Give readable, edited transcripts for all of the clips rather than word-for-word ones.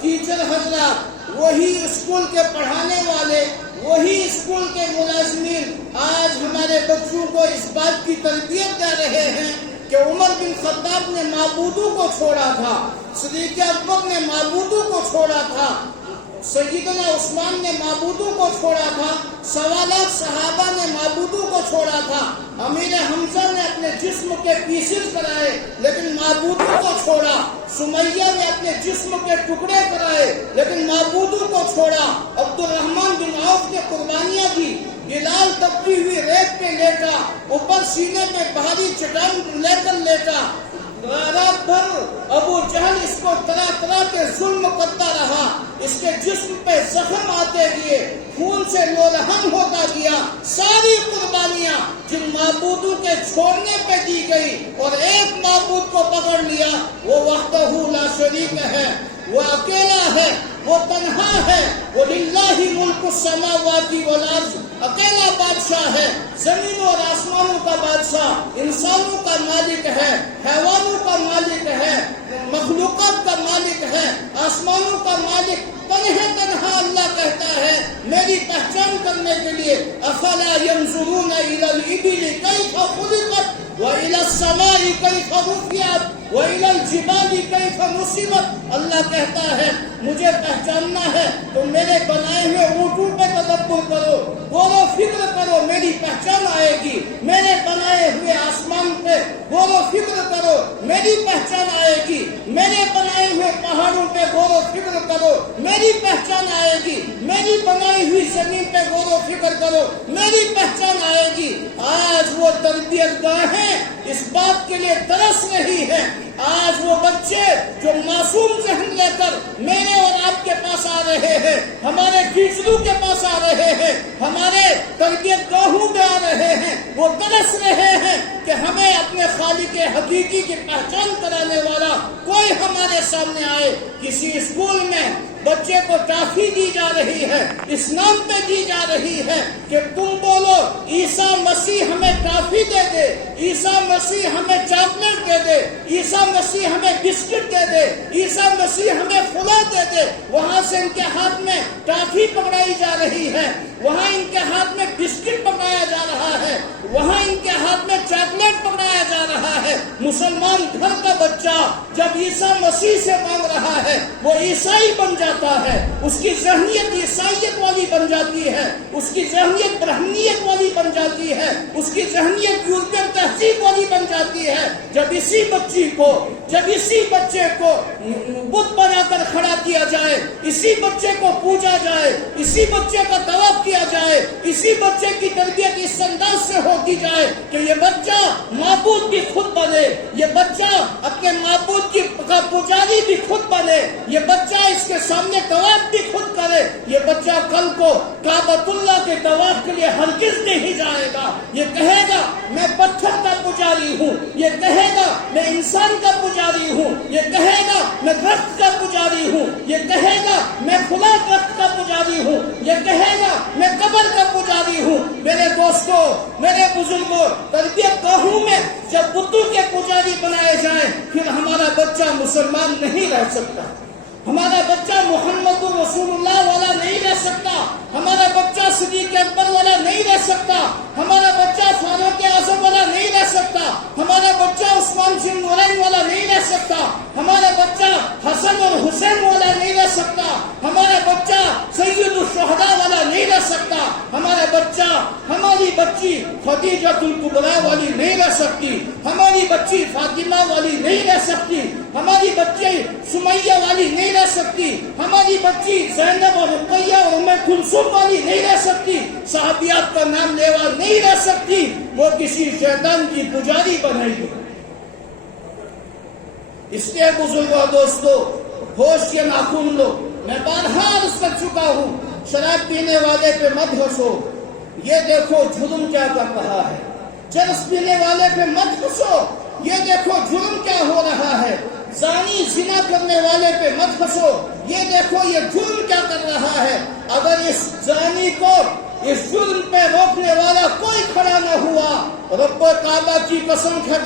Teacher حضرات، وہی school کے پڑھانے والے، وہی اسکول کے ملازمین آج ہمارے بچوں کو اس بات کی تربیت دے رہے ہیں کہ عمر بن خطاب نے معبودوں کو چھوڑا تھا، صدیق اکبر نے معبودوں کو چھوڑا تھا، سیدنا عثمان نے معبودوں کو چھوڑا تھا، سوالات صحابہ نے معبودوں کو چھوڑا تھا، امیر حمزہ نے اپنے جسم کے پیسز کرائے لیکن معبودوں کو چھوڑا، سمیہ نے اپنے جسم کے ٹکڑے کرائے لیکن معبودوں کو چھوڑا، عبد الرحمن بن عوف نے قربانیاں دی، بلال تپتی ہوئی ریت پہ لیٹا، اوپر سینے پہ بھاری چٹان لے کر لیٹا، رات بھر ابو جہل اس کو طرح طرح کے ظلم کرتا رہا، اس کے جسم پہ زخم آتے گئے، خون سے لولہم ہوتا گیا، ساری قربانیاں جن معبودوں کے چھوڑنے پہ دی گئی اور ایک معبود کو پکڑ لیا، وہ وحدہ لا شریک ہے، وہ اکیلا ہے، وہ تنہا ہے، وہ للہ ملک السماوات والارض، اکیلا بادشاہ ہے، زمین اور آسمانوں کا بادشاہ، انسانوں کا مالک ہے، حیوانوں کا مالک ہے، مخلوقات کا مالک ہے، آسمانوں کا مالک، تنہا اللہ کہتا ہے میری پہچان کرنے کے لیے افلا ينظرون الى الابل كيف خلقت والى السماء كيف رفعت والى الجبال كيف نصبت، اللہ کہتا ہے مجھے پہچاننا ہے تو میرے بنائے ہوئے اونٹوں پہ تدبر کرو، غور و فکر کرو، میری پہچان آئے گی، میرے بنائے ہوئے آسمان پہ غور و فکر کرو، میری پہچان آئے گی، میرے بنائے ہوئے پہاڑوں پہ غور و فکر کرو، میری پہچان آئے گی، میری بنائی ہوئی زمین پہ غور و فکر کرو، میری پہچان آئے گی۔ آج وہ تربیت گاہیں اس بات کے لیے ترس رہی ہے، آج وہ بچے جو معصوم ذہن لے کر میرے اور آپ کے پاس آ رہے ہیں، ہمارے ٹیچروں کے پاس آ رہے ہیں، ہمارے تربیت گاہوں میں آ رہے ہیں، وہ ترس رہے ہیں کہ ہمیں اپنے خالق حقیقی کی پہچان کرانے والا کوئی ہمارے سامنے آئے۔ کسی اسکول میں بچے کو ٹافی دی جا رہی ہے، اس نام پہ دی جا رہی ہے کہ تم بولو عیسیٰ مسیح ہمیں ٹافی دے دے، عیسیٰ مسیح ہمیں چاکلیٹ دے دے، عیسیٰ مسیح ہمیں بسکٹ دے دے، عیسیٰ مسیح ہمیں فلاں دے دے، وہاں سے ان کے ہاتھ میں ٹافی پکڑائی جا رہی ہے، وہاں ان کے ہاتھ میں بسکٹ پکڑایا جا رہا ہے، وہاں ان کے ہاتھ میں چاکلیٹ پکڑایا جا رہا ہے۔ مسلمان گھر کا بچہ جب عیسیٰ مسیح سے مانگ رہا ہے وہ عیسائی بن جاتا ہے، اس کی ذہنیت عیسائیت والی بن جاتی ہے، اس کی ذہنیت برہمنیت والی بن جاتی ہے، اس کی ذہنیت یورپین تہذیب والی بن جاتی ہے۔ جب اسی بچے کو بت بنا کر کھڑا کیا جائے، اسی بچے کو پوجا جائے، اسی بچے کا طواف کیا جائے، اسی بچے کی تربیت اس انداز سے ہوتی جائے کہ یہ بچہ معبود بھی خود بنے، یہ بچہ اپنے معبود کا پجاری بھی خود بنے، یہ بچہ اس کے سامنے طواف بھی خود کرے، یہ بچہ کل کو کعبۃ اللہ کے طواف کے لیے ہرگز نہیں جائے گا، یہ کہے گا میں پتھر کا پجاری ہوں، یہ کہے گا میں انسان کا پجاری ہوں، یہ کہے گا میں درخت کا پجاری ہوں، یہ کہے گا میں فلاں درخت کا پجاری ہوں، یہ کہے گا میں قبر کا پجاری ہوں۔ میرے دوستوں، میرے بزرگوں، تربیت گاہوں میں جب بتوں کے پجاری بنائے جائیں پھر ہمارا بچہ مسلمان نہیں رہ سکتا، ہمارا بچہ محمد رسول اللہ والا نہیں رہ سکتا، ہمارا بچہ صدیق اکبر والا نہیں رہ سکتا، ہمارا بچہ فاروق اعظم والا نہیں رہ سکتا، ہمارا بچہ عثمان بن نورین والا نہیں رہ سکتا، ہمارا بچہ حسن اور حسین والا نہیں رہ سکتا، ہمارا بچہ سید الشہداء والا نہیں رہ سکتا، ہمارا بچہ، ہماری بچی خدیجۃ الکبریٰ والی نہیں رہ سکتی، ہماری بچی فاطمہ والی نہیں رہ سکتی، ہماری بچی سمیہ والی نہیں رہ سکتی، ہماری بچی زینب اور رقیہ اور ام کلثوم والی نہیں رہ سکتی، صحابیات کا نام لیوا نہیں رہ سکتی، وہ کسی شیطان کی پجاری بنائی گئی۔ اس لیے بزرگوں دوستو، ہوش کے ناخن لو، میں بارہا عرض کر چکا ہوں، شراب پینے والے پہ مت ہنسو، یہ دیکھو جرم کیا کر رہا ہے، چرس پینے والے پہ مت ہنسو، یہ دیکھو جرم کیا ہو رہا ہے، زانی زنا کرنے والے پہ مت ہنسو، یہ دیکھو یہ جرم کیا کر رہا ہے۔ اگر اس زانی کو اس جرم پہ روکنے والا کوئی کھڑا نہ ہوا، رب کعبہ کی قسم کھا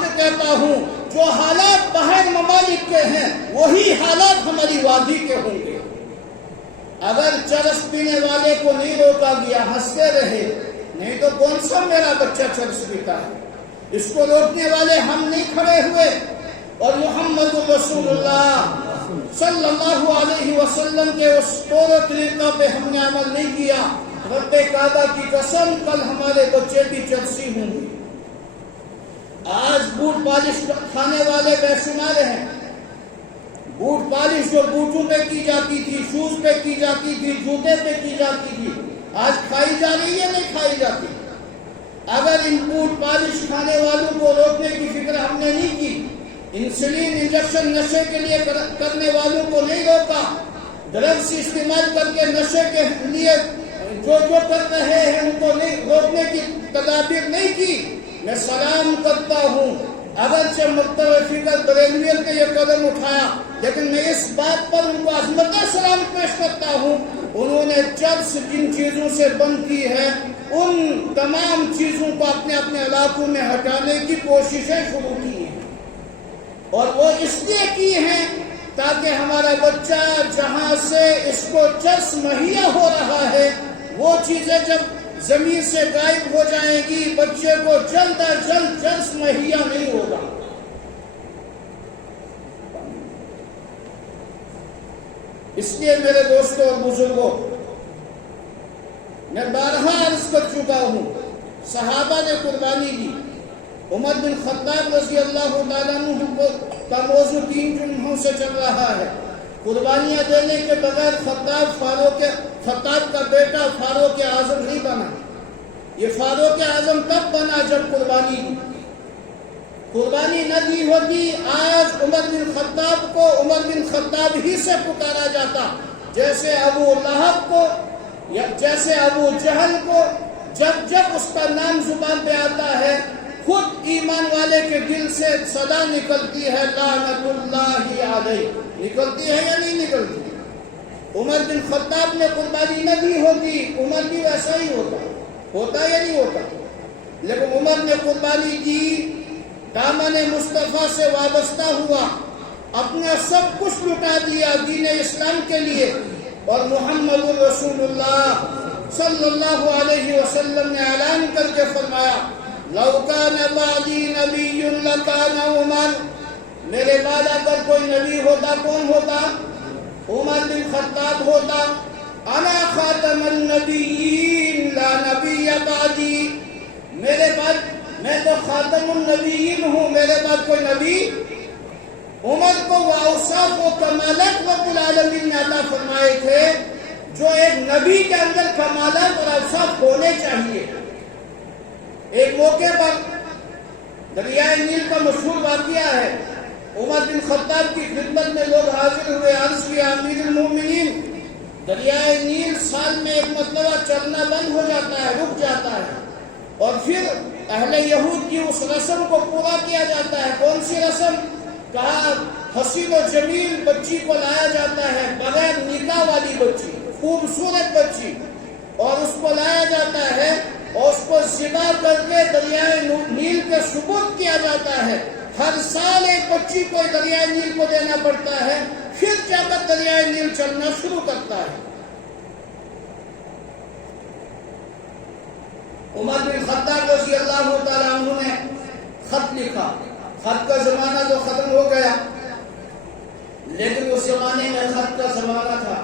کے کہتا ہوں، جو حالات باہر ممالک کے ہیں وہی حالات ہماری وادی کے ہوں گے۔ اگر چرس پینے والے کو نہیں روکا گیا ہنستے رہے، نہیں تو کون سا میرا بچہ چرس پیتا ہے، اس کو روکنے والے ہم نہیں کھڑے ہوئے، اور محمد رسول اللہ صلی اللہ علیہ وسلم کے اس طور و طریقہ پہ ہم نے عمل نہیں کیا، رب کعبہ کی قسم کل ہمارے بچے بھی چرسی ہوں گے۔ آج بوٹ پالش کھانے والے بے شمار ہیں، بوٹ پالش جو بوٹوں پہ کی جاتی تھی، شوز پہ کی جاتی تھی، جوتے پہ کی جاتی تھی، آج کھائی جا رہی ہے نہیں کھائی جاتی۔ اگر ان بوٹ پالش کھانے والوں کو روکنے کی فکر ہم نے نہیں کی، انسولین انجیکشن نشے کے لیے کرنے والوں کو نہیں روکا، ڈرگس استعمال کر کے نشے کے لیے جو کر رہے ہیں ان کو روکنے کی تدابیر نہیں کی، میں سلام کرتا ہوں اگرچہ مکتب فکر بریلویوں کے یہ قدم اٹھایا، لیکن میں اس بات پر ان کو عظمت سلام پیش کرتا ہوں، انہوں نے چرس جن چیزوں سے بند کی ہے ان تمام چیزوں کو اپنے اپنے علاقوں میں ہٹانے کی کوششیں شروع کی ہیں، اور وہ اس لیے کی ہیں تاکہ ہمارا بچہ جہاں سے اس کو چرس مہیا ہو رہا ہے وہ چیزیں جب زمین سے غائب ہو جائیں گی بچے کو جلد از جلد چرس مہیا نہیں ہوگا۔ اس لیے میرے دوستوں اور بزرگوں، میں بارہا عرض کر چکا ہوں، صحابہ نے قربانی دی، عمر بن خطاب رضی اللہ تعالیٰ عنہ کا موضوع 3 جمعوں سے چل رہا ہے، قربانیاں دینے کے بغیر خطاب کا بیٹا فاروق اعظم نہیں بنا، یہ فاروق اعظم تب بنا جب قربانی نہ دی ہوتی آج عمر بن خطاب کو عمر بن خطاب ہی سے پکارا جاتا، جیسے ابو لہب کو یا جیسے ابو جہل کو جب اس کا نام زبان پہ آتا ہے خود ایمان والے کے دل سے صدا نکلتی ہے لعنت اللہ علیہ، نکلتی ہے یا نہیں نکلتی؟ عمر بن خطاب نے قربانی نہ دی ہوتی عمر بھی ویسا ہی ہوتا یا نہیں ہوتا، لیکن عمر نے قربانی دی، دامن مصطفیٰ سے وابستہ ہوا، اپنا سب کچھ لٹا دیا دین اسلام کے لیے، اور محمد رسول اللہ صلی اللہ علیہ وسلم نے اعلان کر کے فرمایا لو کان بعدی نبی لکان عمر، میرے بعد اگر کوئی نبی ہوتا کون ہوتا؟ عمر بن خطاب ہوتا، انا خاتم النبیین لا نبی بعدی، میرے بعد میں تو خاتم النبیین ہوں، میرے بعد کوئی نبی۔ عمر کو وہ اوصاف و کمالات رب العالمین نے عطا فرمائے تھے جو ایک نبی کے اندر کمالات اور اوصاف ہونے چاہیے۔ ایک موقع پر دریائے نیل کا مشہور واقعہ ہے، عمر بن خطاب کی خدمت میں لوگ حاضر ہوئے، عرض کیا امیر المومنین دریائے نیل سال میں ایک مرتبہ چلنا بند ہو جاتا ہے، رک جاتا ہے، اور پھر اہل یہود کی اس رسم کو پورا کیا جاتا ہے۔ کون سی رسم؟ کہا حسین و جمیل بچی کو لایا جاتا ہے، بغیر نکاح والی بچی، خوبصورت بچی، اور اس کو لایا جاتا ہے اور اس کو ذبح کر کے دریائے نیل پہ سپرد کیا جاتا ہے۔ ہر سال ایک بچی کو دریائے نیل کو دینا پڑتا ہے، پھر جا کر دریائے نیل چلنا شروع کرتا ہے۔ عمر بن خطاب رضی اللہ تعالیٰ عنہ نے خط لکھا، خط کا زمانہ تو ختم ہو گیا، لیکن اس زمانے میں خط کا زمانہ تھا،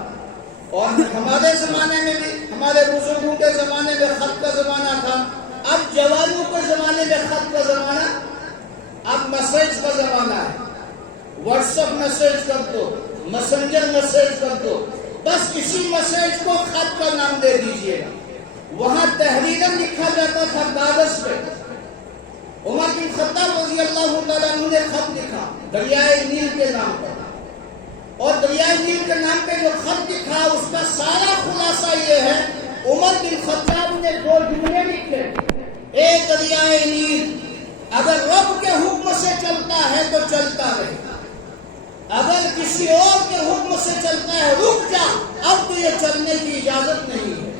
اور ہمارے زمانے میں بھی ہمارے بزرگوں کے زمانے میں خط کا زمانہ تھا۔ اب جوانوں کے زمانے میں خط کا زمانہ، اب میسج کا زمانہ ہے، واٹس ایپ میسج کر دو، میسنجر میسج کر دو، بس اسی میسج کو خط کا نام دے دیجیے گا۔ وہاں تحریرن لکھا جاتا تھا کاغذ پہ، عمر بن خطاب رضی اللہ تعالیٰ عنہ نے خط لکھا دریائے نیل کے نام پر، اور دریائے نیل کے نام پہ جو خط لکھا اس کا سارا خلاصہ یہ ہے، عمر بن خطاب نے 2 جملے لکھے، ایک دریائے نیل اگر رب کے حکم سے چلتا ہے تو چلتا رہے، اگر کسی اور کے حکم سے چلتا ہے رک جا، اب تو یہ چلنے کی اجازت نہیں ہے۔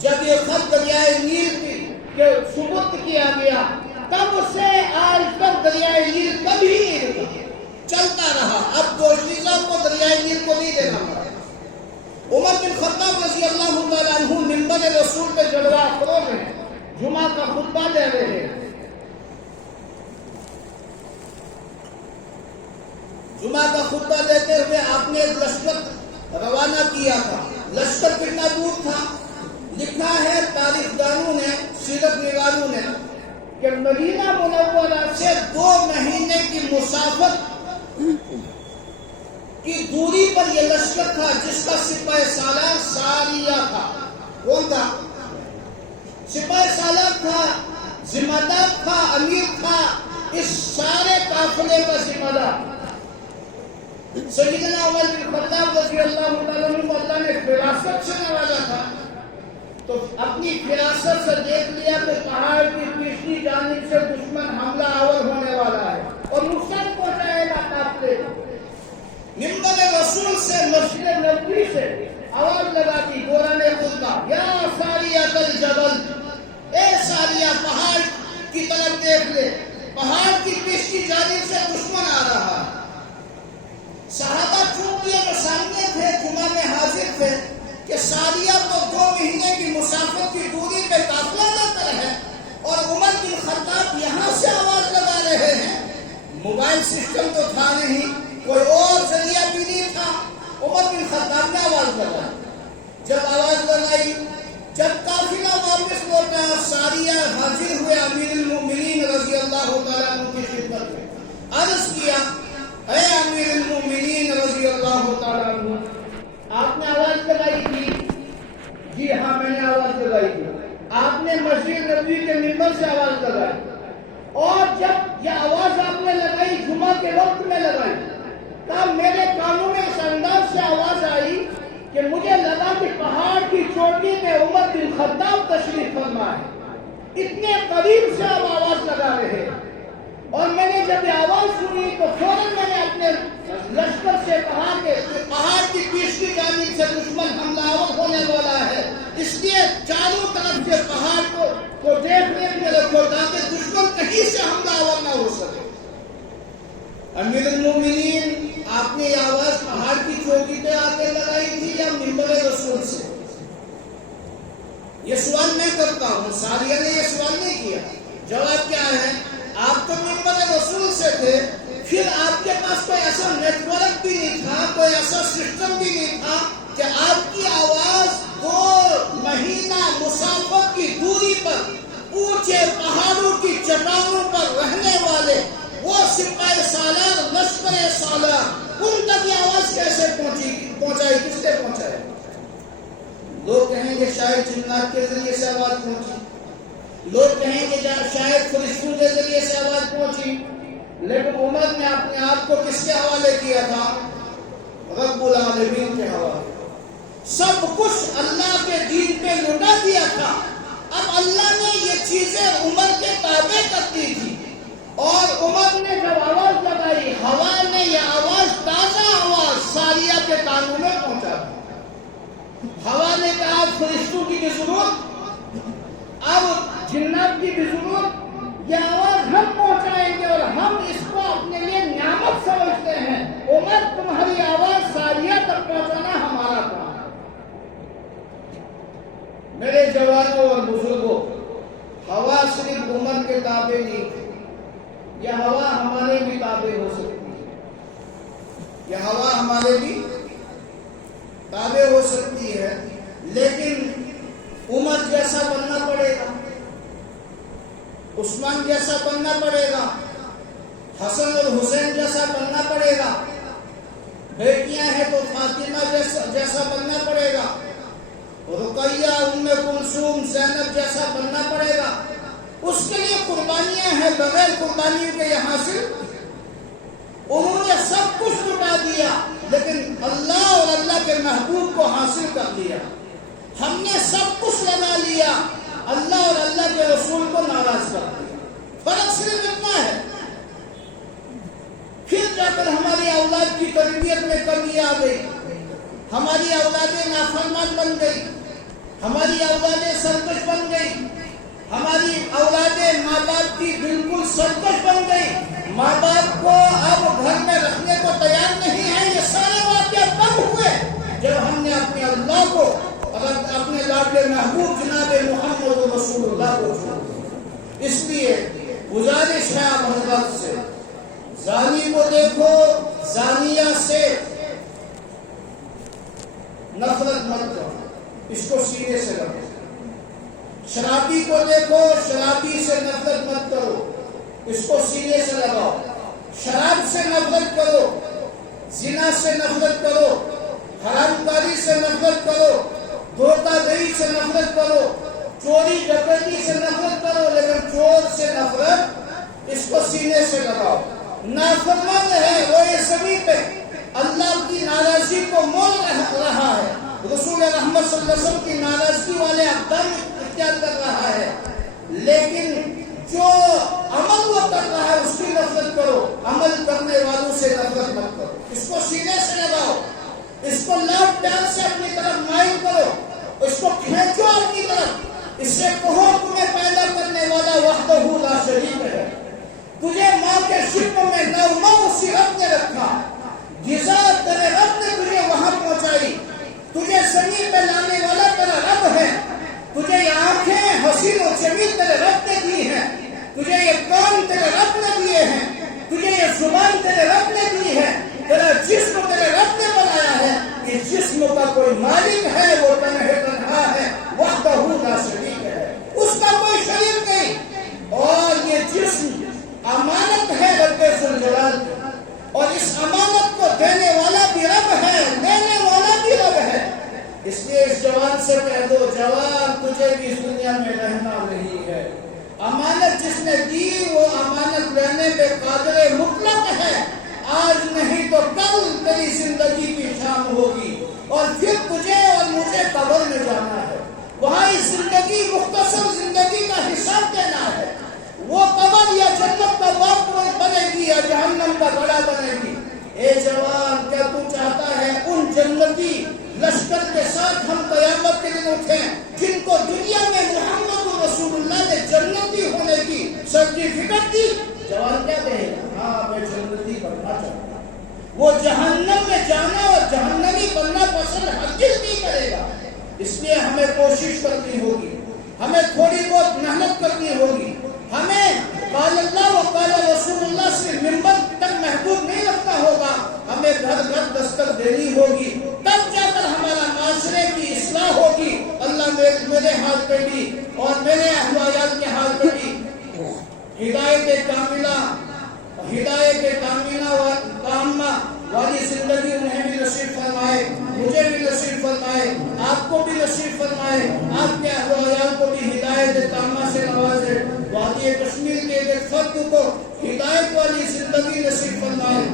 جب یہ خط دریائے نیل کے سپرد کیا گیا تب سے آج تک دریائے نیل کبھی نہیں رکا، چلتا رہا۔ اب دوشیزہ کو دریائے نیل کو نہیں دینا پڑا۔ عمر بن خطاب رضی اللہ تعالیٰ عنہ منبر رسول پہ جلوہ افروز ہیں، جمعہ کا خطبہ دے رہے ہیں۔ جمعہ کا خطبہ دیتے ہوئے آپ نے ایک لشکر روانہ کیا تھا۔ لشکر کتنا دور تھا؟ لکھا ہے تاریخ دانوں نے، سیرت نگاروں نے، کہ مدینہ منورہ سے 2 مہینے کی مسافت کی دوری پر یہ لشکر تھا، جس کا سپاہ سالار ساریہ تھا۔ کون تھا؟ سپاہ سالار تھا، ذمہ دار تھا، امیر تھا، اس سارے قافلے کا ذمہ دار۔ سیدنا عمر بن خطاب رضی اللہ تعالیٰ عنہ اللہ نے فراست سے نوازا تھا، تو اپنی فراست سے دیکھ لیا کہ پہاڑ کی پچھلی جانب سے دشمن حملہ آور ہونے والا ہے اور نقصان پہنچائے گا قافلے کو۔ منبر رسول سے، مسجد نبوی سے آواز لگا دی دوران خطبہ، یا ساریۃ الجبل، اے ساریہ پہاڑ کی طرف دیکھ لے، پہاڑ کی پچھلی جانب سے دشمن آ رہا ہے۔ صحابہ چونکہ جو سامنے تھے، جمعہ میں حاضر تھے کہ ساریہ کو 2 مہینے کی مسافت کی دوری پہ قافلہ نہ کر ہے، اور عمر بن خطاب یہاں سے آواز لگا رہے ہیں۔ موبائل سسٹم تو تھا نہیں، کوئی اور ذریعہ بھی نہیں تھا۔ عمر بن خطاب نے آواز لگائی۔ جب آواز لگائی، جب قافلہ واپس لوٹا، ساریہ حاضر ہوئے امیر المؤمنین رضی اللہ تعالیٰ عنہ کی خدمت میں، عرض کیا، اے امیر المؤمنین رضی اللہ تعالیٰ عنہ، آپ نے آواز لگائی تھی؟ جی ہاں، میں نے آواز لگائی تھی۔ آپ نے مسجد نبوی کے منبر سے آواز لگائی، اور جب یہ آواز آپ نے لگائی جمعہ کے وقت میں لگائی، تب میرے کانوں میں اس انداز سے آواز آئی کہ مجھے لگا کہ پہاڑ کی چوٹی میں عمر بن خطاب تشریف فرما ہے، اتنے قریب سے آپ آواز لگا رہے ہیں۔ اور میں نے جب یہ آواز سنی تو فوراً میں نے اپنے لشکر سے کہا کہ پہاڑ کی پچھلی جانب سے دشمن حملہ آور ہونے والا ہے، اس لیے چاروں طرف سے پہاڑ کو دیکھنے میں رکھو تاکہ دشمن کہیں سے حملہ آور نہ ہو سکے۔ امیر المومنین، آپ نے یہ آواز پہاڑ کی چوٹی پہ آ کے لگائی تھی یا منبر رسول سے؟ یہ سوال میں کرتا ہوں، ساریہ نے یہ سوال نہیں کیا۔ جواب کیا ہے؟ آپ تو منبر رسول سے تھے، پھر آپ کے پاس کوئی ایسا نیٹ ورک بھی نہیں تھا، کوئی ایسا سسٹم بھی نہیں تھا کہ آپ کی آواز 2 مہینہ مسافت کی دوری پر اونچے پہاڑوں کی چٹانوں پر رہنے والے وہ سپاہ سالار، لشکر سالار، ان تک یہ آواز کیسے پہنچائی؟ کس نے پہنچائی؟ لوگ کہیں گے شاید جنات کے ذریعے سے آواز پہنچی، لوگ کہیں گے شاید فرشتوں کے ذریعے سے آواز پہنچی، لیکن عمر نے اپنے آپ کو کس کے حوالے کیا تھا؟ رب العالمین کے حوالے۔ سب کچھ اللہ کے دین پہ لٹا دیا تھا۔ اب اللہ نے یہ چیزیں عمر کے تابع کر دی تھی، اور عمر نے جب آواز لگائی، ہوا نے یہ آواز، تازہ آواز ساریہ کے کانوں میں پہنچا دی۔ ہوا نے کہا فرشتوں کی بھی ضرورت، اب جنات کی بھی ضرورت، یہ آواز ہم پہنچائیں گے اور ہم اس کو اپنے لیے نعمت سمجھتے ہیں۔ عمر، تمہاری آواز ساریہ تک پہنچانا ہمارا کام ہے۔ میرے جوانوں اور بزرگوں، ہوا صرف عمر کے تابع نہیں تھی، یہ ہوا ہمارے بھی تابع ہو سکتی ہے، یہ ہوا ہمارے بھی تابع ہو سکتی ہے، لیکن عمر جیسا بننا پڑے گا، عثمان جیسا بننا پڑے گا، حسن اور حسین جیسا بننا پڑے گا، بیٹیاں ہیں تو فاطمہ جیسا بننا پڑے گا، رقیہ، ام کلثوم، زینب جیسا بننا پڑے گا۔ اس کے لیے قربانیاں ہیں، بغیر قربانیوں کے یہ حاصل، انہوں نے سب کچھ لٹا دیا، لیکن اللہ اور اللہ کے محبوب کو حاصل کر لیا۔ ہم نے سب کچھ لگا لیا، اللہ اور اللہ کے رسول کو ناراض کر دیا۔ فرق صرف اتنا ہے۔ پھر جا کر ہماری اولاد کی تربیت میں کمی آ گئی، ہماری اولادیں نافرمان بن گئی، ہماری اولادیں سرکش بن گئی، ہماری اولادیں ماں باپ کی بالکل سرکش بن گئی، ماں باپ کو اب گھر میں رکھنے کو تیار نہیں ہے۔ یہ سارے واقعے تب ہوئے جب ہم نے اپنے اللہ کو اور اپنے لاڈلے محبوب جناب محمد رسول اللہ کو چھوڑا۔ اس لیے گزارش ہے آپ حضرات سے، زانی کو دیکھو، زانیہ سے نفرت مت کرو، اس کو سینے سے رکھو۔ شرابی کو دیکھو، شرابی سے نفرت مت کرو، اس کو سینے سے لگاؤ۔ شراب سے نفرت کرو، زنا سے نفرت کرو، حرام کاری سے نفرت کرو، دھوکہ دہی سے نفرت کرو، چوری ڈکیتی سے نفرت کرو، لیکن چور سے نفرت اس کو سینے سے لگاؤ۔ نافرمان ہے وہ یہ سبھی پہ اللہ کی ناراضی کو مول رہا ہے، رسول رحمت صلی اللہ علیہ وسلم کی ناراضگی والے اقدام اختیار کر رہا ہے، لیکن جو عمل وہ کر رہا ہے اس کی نفرت کرو، عمل کرنے والوں سے نفرت مت کرو۔ اس کو سینے سے لگاؤ، اس کو لاڈ پیار سے اپنی طرف مائل کرو، اس کو کھینچو اپنی طرف، اس سے کہو تمہیں پیدا کرنے والا وحدہ لا شریک ہے، تجھے ماں کے شکم میں نو اسی رب نے رکھا، غذا تیرے رب نے تجھے وہاں پہنچائی، تجھے زمین پہ لانے والا تیرا رب ہے، تجھے یہ آنکھیں حسین و جمیل تیرے رب نے دی ہیں، تجھے یہ کان تیرے رب نے دیے ہیں، تجھے یہ زبان تیرے رب نے دی ہے، تیرا جسم تیرے رب نے بنایا ہے۔ اس جسم کا کوئی مالک ہے، وہ تنہا ہے، وحدہ لا شریک ہے، اس کا کوئی شریک نہیں، اور یہ جسم امانت ہے رب ذوالجلال کی، اور اس امانت کو دینے والا بھی رب ہے، لینے والا بھی رب ہے۔ اس لیے اس جوان سے کہہ دو، جوان تجھے بھی اس دنیا میں رہنا نہیں ہے، امانت جس نے دی وہ امانت لینے پہ قادر مطلق ہے، آج نہیں تو کل تیری زندگی کی شام ہوگی، اور پھر تجھے اور مجھے قبر میں جانا ہے، وہاں اس زندگی مختصر زندگی کا حساب دینا ہے، وہ قبر یا جنت کا باپ بنے گی یا جہنم کا گڑھا بنے گی۔ اے جوان، کیا تو چاہتا ہے ان جنتی لشکر کے ساتھ ہم قیامت کے دن اٹھیں جن کو دنیا میں محمد رسول اللہ نے جنتی ہونے کی سرٹیفکیٹ دی؟ جوان کیا کہے گا؟ ہاں میں جنتی بننا چاہتا ہوں، وہ جہنم میں جانا اور جہنمی بننا پسند ہرگز نہیں کرے گا۔ اس لیے ہمیں کوشش کرنی ہوگی، ہمیں تھوڑی بہت محنت کرنی ہوگی، ہمیں قال اللہ و قال رسول اللہ سے ممبر تک محدود نہیں رکھنا ہوگا، ہمیں گھر گھر دستک دینی ہوگی، تب جا کر ہمارا معاشرے کی اصلاح ہوگی۔ اللہ میرے حال پہ بھی اور میرے اہل و عیال کے حال پہ بھی ہدایت کاملہ و تامہ والی زندگی انہیں بھی نصیب فرمائے، مجھے بھی نصیب فرمائے، آپ کو بھی نصیب فرمائے، آپ کے اہل و عیال کو بھی ہدایت تامہ سے نوازے، وادی کشمیر کے ایک فرد کو ہدایت والی زندگی نصیب فرمائے۔